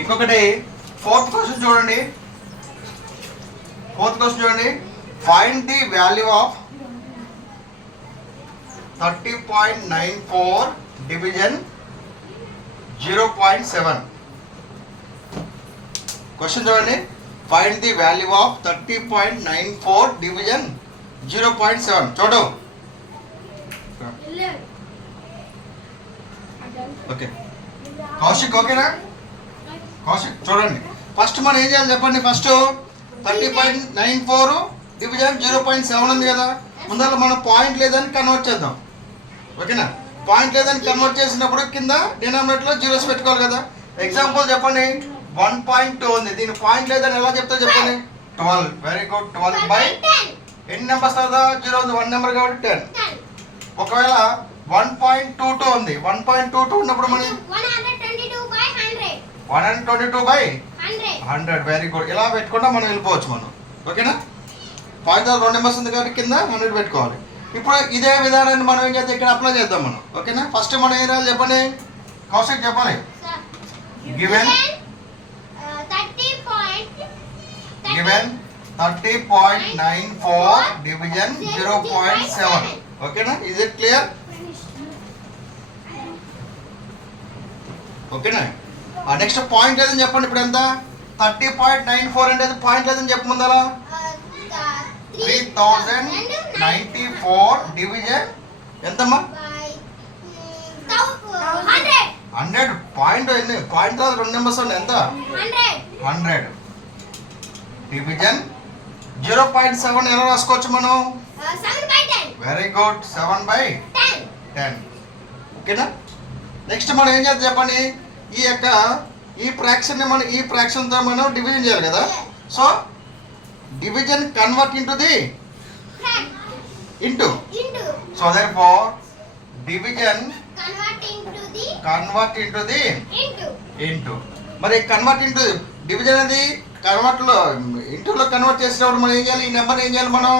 ఇంకొకటి fourth question చూడండి. Find the value of 30.94 division 0.7. Question చూడండి. Find the value of 30.94 division 0.7. చూడు. Okay Kaushik, ఓకేనా? కౌశిక్ చూడండి. ఫస్ట్ మనం ఏం చేయాలి చెప్పండి. ఫస్ట్ 30.94 డివిజన్ 0.7 ఉంది కదా, ముందర మనం పాయింట్ లేదని కన్వర్ట్ చేద్దాం. ఓకేనా? పాయింట్ లేదని కన్వర్ట్ చేసినప్పుడు కింద డినామినేటర్లో జీరోస్ పెట్టుకోవాలి కదా. ఎగ్జాంపుల్ చెప్పండి. 1.2 ఉంది, దీని పాయింట్ లేదని ఎలా చెప్తారు చెప్పండి. 12. Very good. 12 బై ఎన్ని నెంబర్స్ కదా, జీరో ఉంది, 1 నెంబర్ కాబట్టి 10. ఒకవేళ 1.22 ఉంది, 1.22 ఉన్నప్పుడు మనం 122 బై 100. Very good. ఇలా పెట్టుకుంటా మనం వెళ్ళిపోవచ్చు మనం. ఓకేనా? పాయింట్ 2 నెంబర్స్ ఉంది కాబట్టి కింద 100 పెట్టుకోవాలి. ఇప్పుడు ఇదే విధానాన్ని మనం ఏం చేద్దాం, ఇక్కడ అప్లై చేద్దాం మనం. ఓకేనా? ఫస్ట్ మనం ఏం రాయాలి చెప్పండి. కౌశిక్ చెప్పాలి. Given 30.94 division 0.7. ఓకేనా? Is it clear? ఓకేనా? నెక్స్ట్ పాయింట్ లేదని చెప్పండి. ఇప్పుడు ఎంత? 30.94 అంటే పాయింట్ లేదని చెప్పు ముందర. 3094 డివిజన్ ఎంతమ్మా? 100. పాయింట్ ఎన్ని? పాయింట్ 2 నెంబర్స్ ఉన్నాయి. ఎంత? 100 డివిజన్ 0.7 ఎలా రాసుకోవచ్చు మనం? Very good. 7/10. ఓకేనా? నెక్స్ట్ మనం ఏం చేద్దాం చెప్పండి. ఈ ఫ్రాక్షన్ మనం ఈ ఫ్రాక్షన్తో మనం డివిజన్ చేయాలి కదా. So division convert into the into. So therefore division convert into the into. మరి కన్వర్ట్ ఇంటూ డివిజన్ అనేది కన్వర్ట్లో ఇంటూలో కన్వర్ట్ చేసినప్పుడు మనం ఏం చేయాలి? ఈ నెంబర్ ఏం చేయాలి మనం?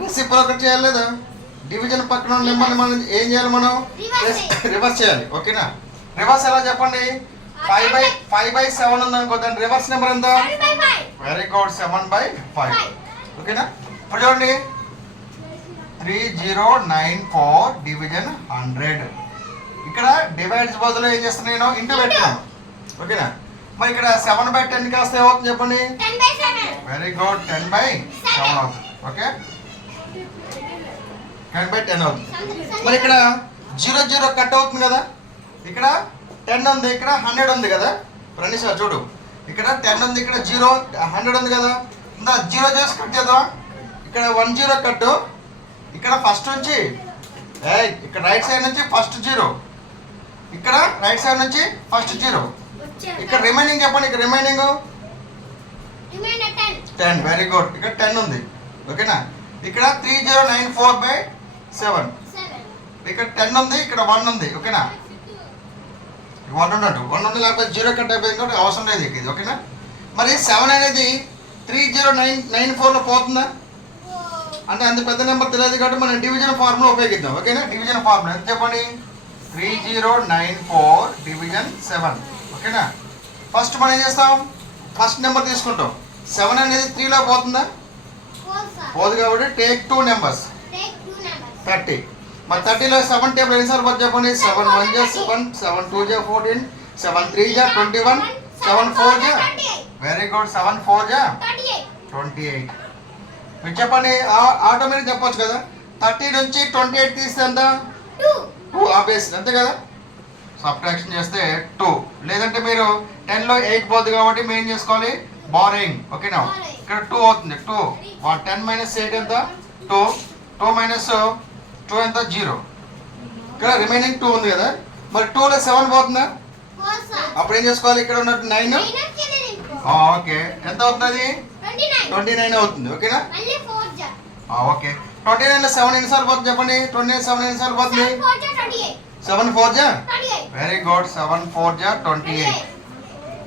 రెసిప్రోకేట్ చేయాలి లేదా? డివిజన్ పక్కన ఉన్న నెంబర్ని మనం ఏం చేయాలి? మనం రివర్స్ చేయాలి. ఓకేనా? రివర్స్ ఎలా చెప్పండి. 5/7 ఉంది అనుకో, దాని రివర్స్ నెంబర్ ఎంత? Very good. 7/5. ఓకేనా? ఇప్పుడు చూడండి. 3094 డివిజన్ 100. ఇక్కడ డివైడ్స్ బదులు ఏం చేస్తాను నేను? ఇంటూ పెట్టాను. ఓకేనా? మరి ఇక్కడ 7/10 కాస్త ఏమవుతుంది చెప్పండి. Very good. 10/7 అవుతుంది. ఓకే, 10/10 అవుతుంది. మరి ఇక్కడ 0 కట్ అవుతుంది కదా. ఇక్కడ 10 ఉంది, ఇక్కడ 100 ఉంది కదా. ప్రణీషా చూడు, ఇక్కడ 10 ఉంది, ఇక్కడ 0 100 ఉంది కదా. ఇందా 0 చేసి కట్ చేద్దాం. ఇక్కడ 10 కట్టు. ఇక్కడ ఫస్ట్ నుంచి ఇక్కడ రైట్ సైడ్ నుంచి ఫస్ట్ 0, ఇక్కడ రైట్ సైడ్ నుంచి ఫస్ట్ 0. ఇక్కడ రిమైనింగ్ చెప్పండి. ఇక్కడ రిమైనింగ్ 10. Very good. ఇక్కడ 10 ఉంది. ఓకేనా? ఇక్కడ 3094/7. ఇక్కడ 10 ఉంది, ఇక్కడ 1 ఉంది. ఓకేనా? 1 ఉంది లేకపోతే 0 కట్ అయిపోయింది కాబట్టి అవసరం లేదు ఇది. ఓకేనా? మరి 7 అనేది 3094లో పోతుందా అంటే అంత పెద్ద నెంబర్ తెలియదు కాబట్టి మనం డివిజన్ ఫార్ములా ఉపయోగిద్దాం. ఓకేనా? డివిజన్ ఫార్ములా ఎంత చెప్పండి. 3094 డివిజన్ 7. ఓకేనా? ఫస్ట్ మనం ఏం చేస్తాం, ఫస్ట్ నెంబర్ తీసుకుంటాం. 7 అనేది 3లో పోతుందా? పోదు కాబట్టి టేక్ 2 నెంబర్స్. 30. మరి 30లో 7 టేబుల్ ఎన్నిసార్లు పోతుంది చెప్పండి. 7 1 జా 7, 7 2 జా 14, 7 3 జా 21, 7 4 జా. Very good. 7 4 జా 28. మీరు చెప్పండి. ఆటోమేటిక్ చెప్పొచ్చు కదా. 30 నుంచి 28 తీస్తే ఎంత? 2 ఆబ్వియస్ అంతే కదా. సబ్ట్రాక్షన్ చేస్తే 2. లేదంటే మీరు 10లో 8 పోతుంది కాబట్టి మేము ఏం చేసుకోవాలి? బారోయింగ్. ఓకేనా? ఇక్కడ 2 అవుతుంది. 2 10 - 8 ఎంత? 2. 2 - 2 ఎంత? 0. ఇక్కడ రిమైనింగ్ 2 ఉంది కదా. మరి 2లో 7 పోతుందా? అప్పుడు ఏం చేసుకోవాలి? ఇక్కడ ఉన్నట్టు 9. ఓకే, ఎంత అవుతుంది? 29 అవుతుంది. ఓకేనా? ఓకే. 29లో 7 ఎన్నిసార్లు పోతుంది చెప్పండి. 29 7 ఎన్నిసార్లు పోతుంది? 7 4 జా. Very good. 7 4 జా 28.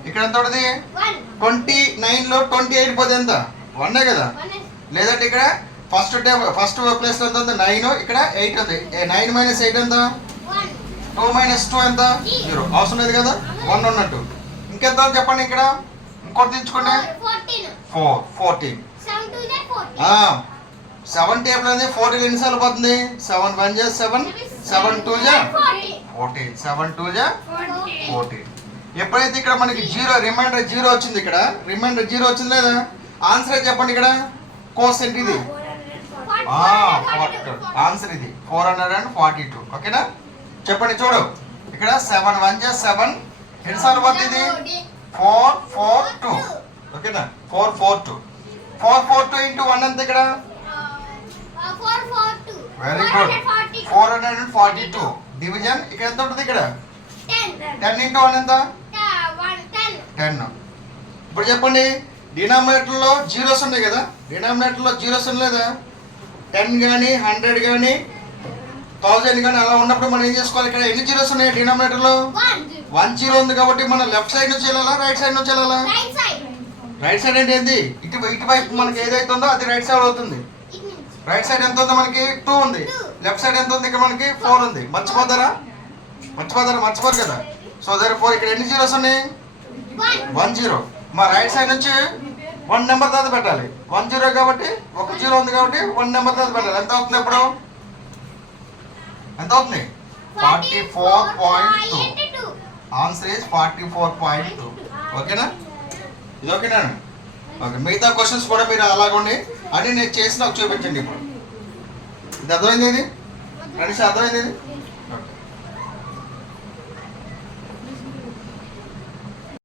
ఇక్కడ ఎంత ఉంటుంది? 29లో 28 పోతే ఎంత? 1 కదా. లేదంటే ఇక్కడ ఫస్ట్ ప్లేస్ ఎంత ఉంది? 9. ఇక్కడ 8 ఉంది. 9 - 8 ఎంత? 2 - 2 ఎంత? 0. అవసరం లేదు కదా. 1 ఉన్నట్టు. ఇంకెంత చెప్పండి ఇక్కడ ఇంకోటి తెచ్చుకోండి 14. 7 టేబుల్ అనేది 14 ఎన్నిసార్లు పోతుంది 7 1 జా 7 7 2 జా 14 7 2 జా 14. ఎప్పుడైతే ఇక్కడ మనకి జీరో రిమైండర్ జీరో వచ్చింది ఇక్కడ రిమైండర్ జీరో వచ్చింది లేదా ఆన్సర్ చెప్పండి ఇక్కడ కోసెంట్ ఇది ఆన్సర్ ఇది 442. ఓకేనా చెప్పండి చూడు ఇక్కడ 7 1 జా 7 ఎన్నిసార్లు పోతుంది ఇది 442. ఓకేనా 442 442 ఇంటూ 1 ఎంత ఇక్కడ వెరీ గుడ్ 442. డివిజన్ ఇక్కడ ఎంత ఉంటుంది ఇక్కడ 10 ఇంటూ 1 ఎంత 10. ఇప్పుడు చెప్పండి డినామినేటర్లో జీరోస్ ఉన్నాయి కదా డినామినేటర్లో జీరోస్ లేదా 10 కానీ 100 కానీ 1000 కానీ అలా ఉన్నప్పుడు మనం ఏం చేసుకోవాలి ఇక్కడ ఎన్ని జీరోస్ ఉన్నాయి డినామినేటర్లో 1 జీరో ఉంది కాబట్టి మనం లెఫ్ట్ సైడ్ నుంచి వెళ్ళాలా రైట్ సైడ్ నుంచి వెళ్ళాలా రైట్ సైడ్ అంటే ఏంది ఇటువైపు మనకి ఏదైతే ఉందో అది రైట్ సైడ్ అవుతుంది రైట్ సైడ్ ఎంత ఉందో మనకి 2 ఉంది లెఫ్ట్ సైడ్ ఎంత ఉంది ఇక్కడ మనకి 4 ఉంది మర్చిపోరు కదా సో దేర్ఫోర్ ఇక్కడ ఎన్ని జీరోస్ ఉన్నాయి 1 జీరో మా రైట్ సైడ్ నుంచి 1 నెంబర్ తర్వాత పెట్టాలి 1 జీరో కాబట్టి 1 జీరో ఉంది కాబట్టి 1 నెంబర్ తర్వాత పెట్టాలి ఎంత అవుతుంది ఇప్పుడు ఎంత అవుతుంది 44.2 ఆన్సర్ ఇస్ 44.2. ఓకేనా ఇది ఓకేనా ఓకే మిగతా క్వశ్చన్స్ కూడా మీరు అలాగండి అని నేను చేసి నాకు చూపించండి ఇప్పుడు ఇది అర్థమైంది ఇది ఫ్రెండ్స్ అర్థమైంది ఇది